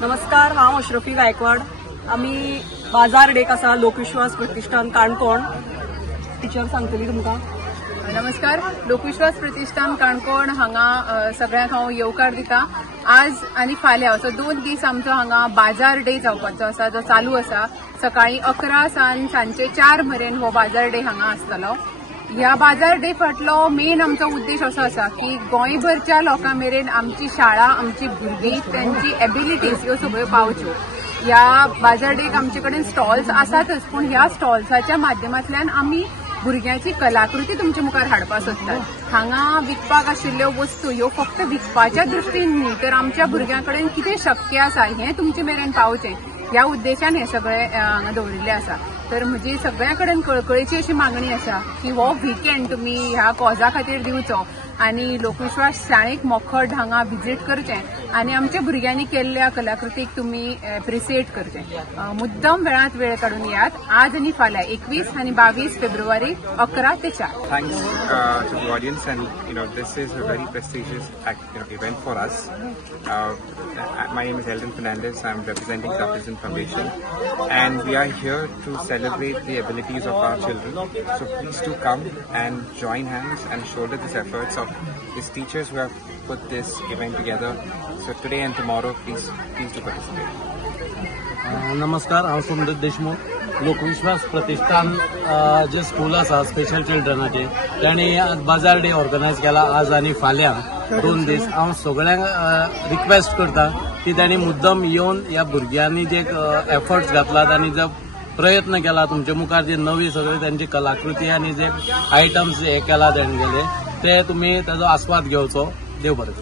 नमस्कार, हांव अश्रफी गायकवाड. आम्ही बाजार डेक आसा लोकविश्वास प्रतिष्ठान काणकोण. टिचर सांगतली तुमकां. नमस्कार, लोकविश्वास प्रतिष्ठान काणकोण हांगा सगळ्यांक हांव येवकार दिता. आज आनी फाल्यां असो 2 दीस आमचो हांगा बाजार डे जावपाचो आसा, जो चालू आसा. सकाळी 11 सावन सांजे 4 मेरेन हो बाजार डे हांगा आसतलो. ह्या बाजार डे फाटलो मेन आमचो उद्देश असो आसा की गोंयभरच्या लोकां मेरेन आमची शाळा, आमची भुरगीं, त्यांची एबिलिटीज ह्यो सगळ्यो पावच्यो. ह्या बाजार डेक आमचे कडेन स्टॉल्स आसातच, पण ह्या स्टॉल्साच्या माध्यमांतल्यान आमी भुरग्यांची कलाकृती तुमचे मुखार हाडपाक सोदतात. हांगा विकपाक आशिल्ल्यो वस्तू ह्यो फक्त विकपाच्या दृश्टीन न्ही, तर आमच्या भुरग्यां कडेन कितें शक्य आसा हें तुमचे मेरेन पावचें ह्या उद्देशान हे सगळे हांगा दवरिल्ले आसा. तर म्हजी सगळ्यां कडेन कळकळीची अशी मागणी आसा की हो विकेंड तुमी ह्या कॉजा खातीर दिवचो आनी लोकविश्वास शाळेक मोखड हांगा व्हिजीट करचें आनी आमच्या भुरग्यांनी केल्ल्या कलाकृतीक तुमी एप्रिसिएट करचें. मुद्दम वेळांत वेळ काडून येयात. आज आनी फाल्यां 21 आनी 22 फेब्रुवारी 11 ते 4. Thanks to the audience, and this is a very prestigious event for us. My name is Eldon Fernandez. I'm representing the Prison Foundation, and we are here to celebrate the abilities of our children. So please do come and join hands and shoulder these efforts of these teachers who have put this event together. So today and tomorrow, please do participate. नमस्कार, हांव सोमदत्त देशमुख. लोकविश्वास प्रतिष्ठान जे स्कूल आसा स्पेशल चिल्ड्रनाचे तांणी बाजार day organise केला आज आनी फाल्यां 2 दीस. हांव सगळ्यांक रिक्वेस्ट करता की तांणी मुद्दम येवन ह्या भुरग्यांनी जे एफर्ट्स घातलात आनी जो प्रयत्न केला तुमचे मुखार जे नवी सगळे त्यांची कलाकृती आनी जे आयटम्स हे केला तेणें ते तुमी ताजो आस्वाद घेवचो. देव बरें.